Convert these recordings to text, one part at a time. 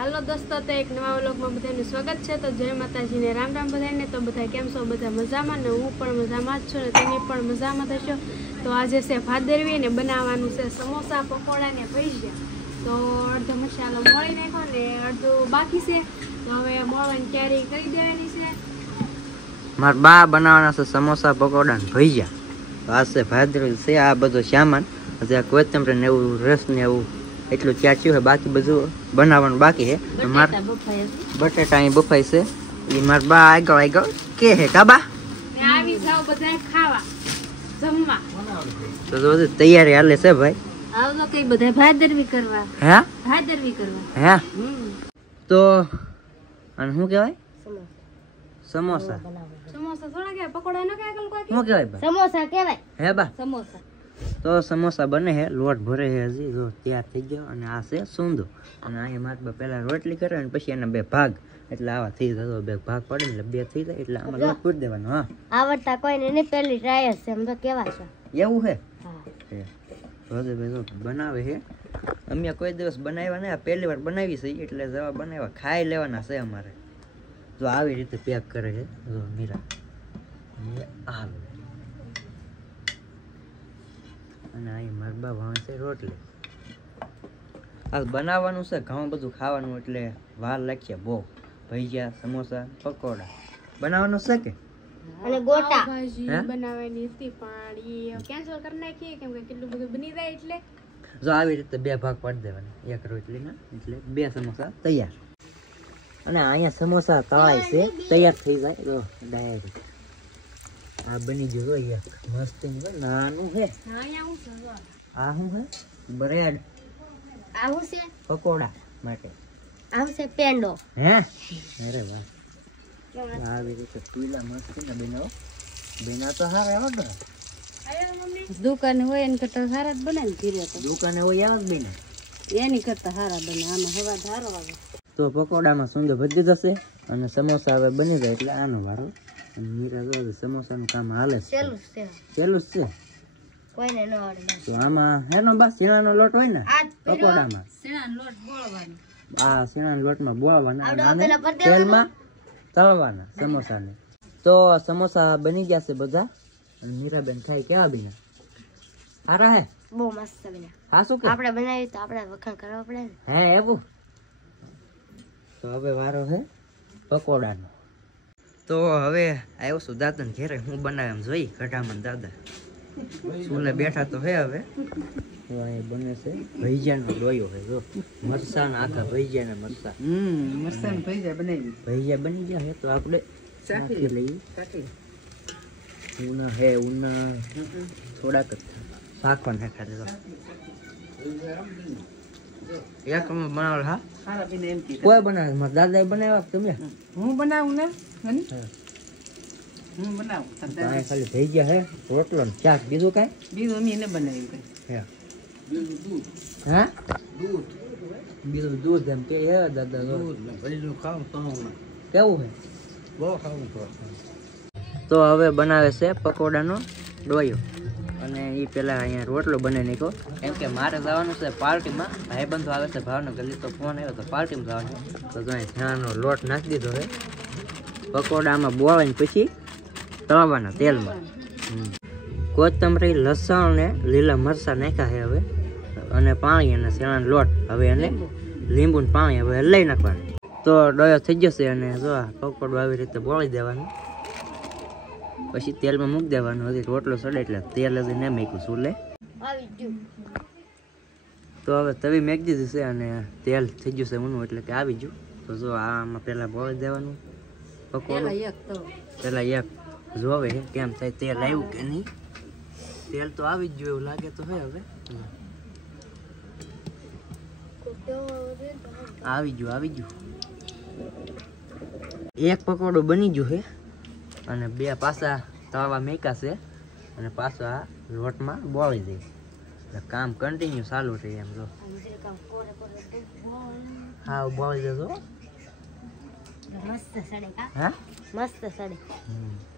હાલો દોસ્તો, તો એક નવા વ્લોગમાં બધાનું સ્વાગત છે। તો જય માતાજી ને રામ રામ બધાને। તો બધા કેમ છો? બધા મજામાં ને? હું પણ મજામાં જ છું ને તમે પણ મજામાં થશો। તો આજે છે ભાદરવી ને બનાવવાનું છે સમોસા, પકોડા ને ભજીયા। તો અડધો મસાલો મોળી નાખ્યો ને અડધો બાકી છે, તો હવે મોળવાની તૈયારી કરી દેવાની છે। મારા બા બનાવવાના છે સમોસા, પકોડા ને ભજીયા। તો આ છે ભાદરવી છે, આ બધો સામાન હજી કોથમરી ને એવું રસ ને એવું એટલું ત્યાં થયું છે, બાકી બધું બનાવવાનું બાકી છે। બટેટા અહીં બફાઈ છે, એ મારા બા આગળ કે હે કાબા આવી જાવ બધા ખાવા જમવા। તો બધી તૈયારી હાલે છે ભાઈ। આવજો કઈ બધા ભાદરવી કરવા। હે ભાદરવી કરવા હે તો અને શું કહેવાય? સમોસા સમોસા થોડા કે પકોડા ન કે કોઈ શું કહેવાય બા? સમોસા કહેવાય હે બા? સમોસા। તો સમોસા બને છે, લોટ ભરે છે હજી, જો તૈયાર થઈ ગયો। અને આ છે સૂંદો, અને અહીંયા મારા બા પહેલા રોટલી કરે અને પછી એના બે ભાગ, એટલે આવા થઈ જતો બે ભાગ પડે એટલે બે થઈ જાય, એટલે આમાં લોટ પૂરી દેવાનો। હા, આવડતા કોઈને નહીં, પહેલી ટ્રાય છે એમ તો કેવા છે એવું છે? હા, રોજે ભાઈ બનાવે છે। અમે કોઈ દિવસ બનાવ્યા નહીં, આ પહેલી વાર બનાવી છે, એટલે જવા બનાવ્યા ખાઈ લેવાના છે અમારે। જો આવી રીતે પેક કરે છે, જો મીરા આલુ, અને અહીં મારા બા ભાવે છે રોટલી। આ બનાવવાનું છે ઘણું બધું ખાવાનું, એટલે વાર લાગશે બહુ। ભજીયા, સમોસા, પકોડા બનાવવાનું છે કે અને ગોટા ભાજી બનાવવાની હતી, પણ ઈ કેન્સલ કરી નાખી કેમ કે કેટલું બધું બની જાય એટલે। જો આવી રીતે બે ભાગ પાડી દેવાના, એક રોટલીના, એટલે બે સમોસા તૈયાર। અને અહીંયા સમોસા તળાય છે, તૈયાર થઈ જાય તો ડાયરેક્ટ આ બની ગયો એક મસ્ત નાનું છે। આ શું છે? બ્રેડ। આવું છે પકોડા માટે। આવું છે પેંડો। હે અરે વાહ, આવી રીતે પીલા મસ્ત ને બનાવો, બના તો સારા ઓર્ડર। દુકાને હોય એની કરતા સારા જ બને ને ધીરે તો દુકાને હોય એવા જ બને, એની કરતા સારા બને, આમાં હવા ધારો આવે। તો પકોડામાં સુંદર ભજી જશે, અને સમોસા હવે બની જાય એટલે આનો વારો। મીરા જો સમોસાનું કામ હાલે છે, સહેલું જ છે, કોઈને ન આવડે। તો આમાં હેનો બા શીણાનો લોટ હોય ને પકોડામાં, શીણાનો લોટ બોળવાનો, આ શીણાના લોટમાં બોળવાના અને તેલમાં તળવાના સમોસાને। તો સમોસા બની ગયા છે બધા, અને મીરાબેન ખાઈ કેવા બન્યા? સારા હે? બહુ મસ્ત બન્યા। હા, શું કે આપણે બનાવી તો આપણે વખાણ કરવા પડે ને। હે એવું? તો હવે વારો છે પકોડાનો। તો હવે આવ્યો છું દાદાને ઘેરે, હું બનાવે એમ જોઈ કઢામાં દાદા સુલે બેઠા તો હે। હવે તો અહીં બને છે ભજીયાનો ડોયો છે, જો મરચાં આખા ભજીયા ને મરચાં મરચાં ભજીયા બનાવી, ભજીયા બની ગયા છે, તો આપણે નાખી લઈએ। ઉના હે, ઉના થોડાક શાકવા નાખા દે, એક બનાવેલ। હા, સારા પીને એમ કીધું કોઈ બનાવે? મારા દાદાએ બનાવ્યા કે તમે? હું બનાવું ને હની? હું બનાવું અહીં ખાલી ભજીયા હે, રોટલો ને ચાક, બીજું કાંઈ? બીજું અમે એને બનાવ્યું કઈ હે હા, બીજું દૂધ એમ કે હે દાદા? બીજું ખાવું તો કેવું હે? બહુ ખાવું તો હવે બનાવે છે પકોડાનો ડોયો, અને એ પેલા અહીંયા રોટલો બને નાખ્યો, કેમ કે મારે જવાનું છે પાર્ટીમાં। ભાઈબંધો આવે છે ભાવનગર, તો ફોન આવ્યો તો પાર્ટીમાં જવાનું, તો અહીં છાનો લોટ નાખી દીધો છે। પકોડામાં બોળાઈને પછી તળવાના તેલમાં। કોથમરી, લસણ ને લીલા મરચાં નાખ્યા છે હવે, અને પાણી અને શેણાનો લોટ, હવે એને લીંબુ ને પાણી હવે લઈ નાખવાનું। તો ડોયો થઈ જશે, અને જો આ પકોડો આવી રીતે બોળી દેવાનું, પછી તેલમાં મૂકી દેવાનું। હજી રોટલો સડે એટલે તેલ હજી ન મૂક્યું ચૂલે, તો હવે તવી મેકી દીધી છે, અને તેલ થઈ ગયું છે ઊનું, એટલે કે આવી ગયું। તો જો આમાં પેલા બોળી દેવાનું પકોડો, પેલા એક જોવે કેમ થાય, તેલ આવ્યું કે નહીં। તેલ તો આવી જ ગયું એવું લાગે તો હે, હવે આવી ગયું। એક પકોડો બની ગયું છે, અને બે પાછા તળવા મેકા છે, અને પાછો આ લોટમાં બોળી દે, એટલે કામ કન્ટિન્યુ ચાલુ રહે એમ। જો હા, બોળી દેજો મસ્ત સડે કા? હા, મસ્ત સડે।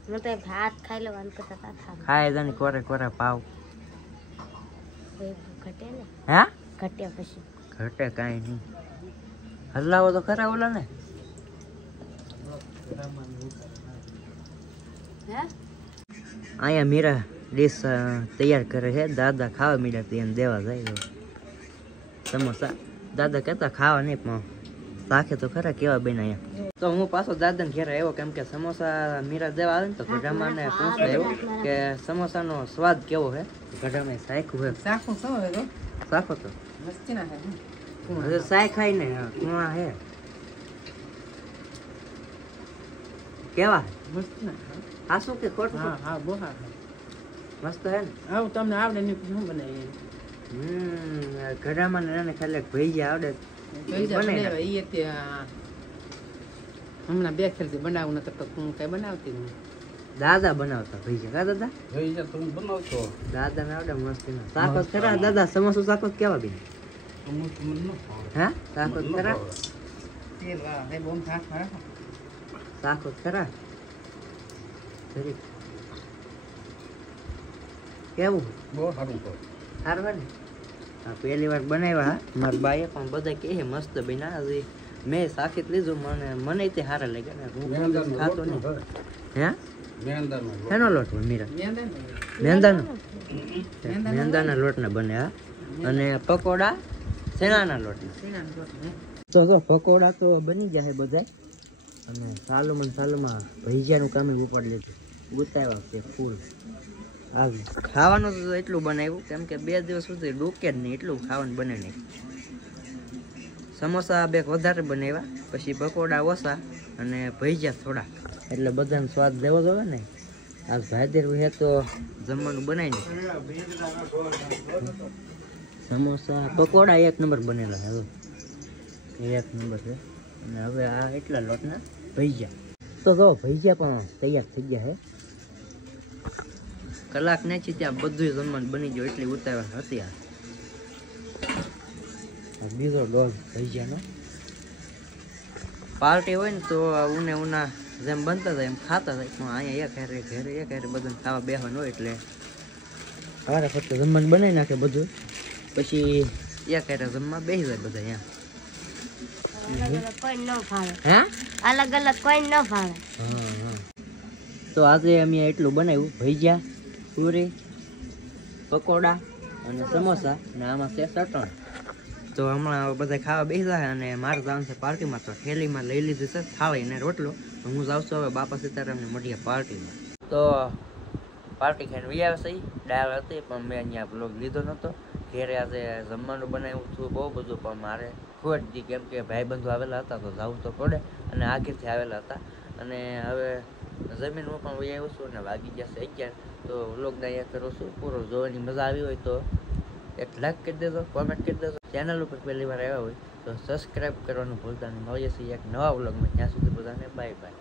હું તો ભાત ખાઈ લેવાનું કરતા ખાય જાની કોરે કોરે પાવ ઘટે ને? હા, ઘટે પછી ઘટે કાંઈ નહીં। હલાવો તો ખરા ઓલા ને હે અહીંયા મીરા ડીશ તૈયાર કરે છે દાદા ખાવા મીડા એને દેવા જાય સમોસા દાદા કહેતા ખાવા નહીં પણ રાખે તો ખરા કેવા બન્યા અહીંયા તો હું પાછો દાદાને ઘેરે આવ્યો કેમ કે સમોસા મીરા દેવા આવે ને તો ગઢામાને પૂછતા આવ્યો કે સમોસાનો સ્વાદ કેવો છે ગઢામાં સાખ્યું છે સાખું શું હવે તો સાખો તો મસ્તી ના હે હજુ સાય ખાઈ ને કુણા હે કેવા મસ્તી ના આ શું કે ખોટું હા હા બહુ હા મસ્ત હે ને આવું તમને આવડે નહીં શું બનાવીએ ગઢામાં ને ખાલી ભૈયા આવડે બનાવે એ ત્યાં હમણાં બે ખેલથી બનાવું નતર તો હું કઈ બનાવતી નહીં દાદા બનાવતા ભૈયા કા દાદા ભૈયા તમે બનાવશો દાદા ને આવડે મસ્ત સાકોત ખરા દાદા સમોસું સાકોત કેવા બી અમુક તમને ન ભાવે. હા સાકોત ખરા તેલ વાળા હે બોમ થાક મારે સાકોત ખરા જરીક કેવું બહુ સારું કહો. સારું હે ને હા પહેલી વાર બનાવ્યા હા મારા બાઈએ પણ બધા કહે મસ્ત બન્યા હજી મેં સાખી લીધું મને તે સારા લાગ્યા ને હું મેંદાનો ખાતો લોટ નહીં હોય. હે મેંદાનો લોટ. શેનો લોટ હોય મીરા મેંદા મેંદાનો મેંદાના લોટના બને હા અને પકોડા શેણાના લોટના તો જો પકોડા તો બની જાય બધા અને સાલુમાં ભજીયાનું કામ ઉપાડી લીધું ઉતાવ્યા છે ફૂલ આવી ખાવાનું તો એટલું બનાવ્યું કેમ કે 2 દિવસ સુધી ડૂકે જ નહીં એટલું ખાવાનું બને નહીં સમોસા 2 વધારે બનાવ્યા પછી પકોડા ઓછા અને ભજીયા થોડા એટલે બધાને સ્વાદ લેવો જોઈએ ને આ ભાઈદેર હે તો જમવાનું બનાવી ને સમોસા પકોડા 1 નંબર બનેલા હવે 1 નંબર છે અને હવે આ એટલા લોટના ભજીયા તો જો ભજીયા પણ તૈયાર થઈ ગયા છે કલાક નથી ત્યાં બધું જમવાનું બની ગયું એટલી ઉતાવળ હતી આ બીજો ડોલ ભજીયાનો પાર્ટી હોય ને તો ઉના જેમ બનતા થાય એમ ખાતા થાય પણ અહીંયા એક હારે બધાને ખાવા બેસવાનું હોય એટલે સવારે ફક્ત જમવાનું બનાવી નાખે બધું પછી એક હારે જમવા બેસી જાય બધા અહીંયા અલગ અલગ કોઈ ન ભાવે હા તો આજે અમે એટલું બનાવ્યું ભજીયા પૂરી પકોડા અને સમોસા અને આમાં છે ચટણ તો હમણાં બધા ખાવા બેસી જાય અને મારે જવાનું છે પાર્ટીમાં તો થેલીમાં લઈ લીધી છે થાળી અને રોટલો હું જાઉં છું હવે બાપા સીતારામને મળીએ પાર્ટીમાં તો પાર્ટી ખાઈને વ્યાવ છે દાળ હતી પણ મેં અહીંયા બ્લોગ લીધો નહોતો ઘેરે આજે જમવાનું બનાવ્યું હતું બહુ બધું પણ મારે ખોટ દી કેમ કે ભાઈબંધો આવેલા હતા તો જવું તો પડે અને આગળથી આવેલા હતા અને હવે જમીનમાં પણ વહી આવ્યો છું અને વાગી જશે 11 તો વ્લોગને અહીંયા કરું છું પૂરો જોવાની મજા આવી હોય તો એક લાઈક કરી દેજો કોમેન્ટ કરી દેજો ચેનલ ઉપર પહેલી વાર આવ્યા હોય તો સબસ્ક્રાઈબ કરવાનું ભૂલતા નહીં મળીએ છીએ એક નવા વ્લોગમાં ત્યાં સુધી બધાને બાય બાય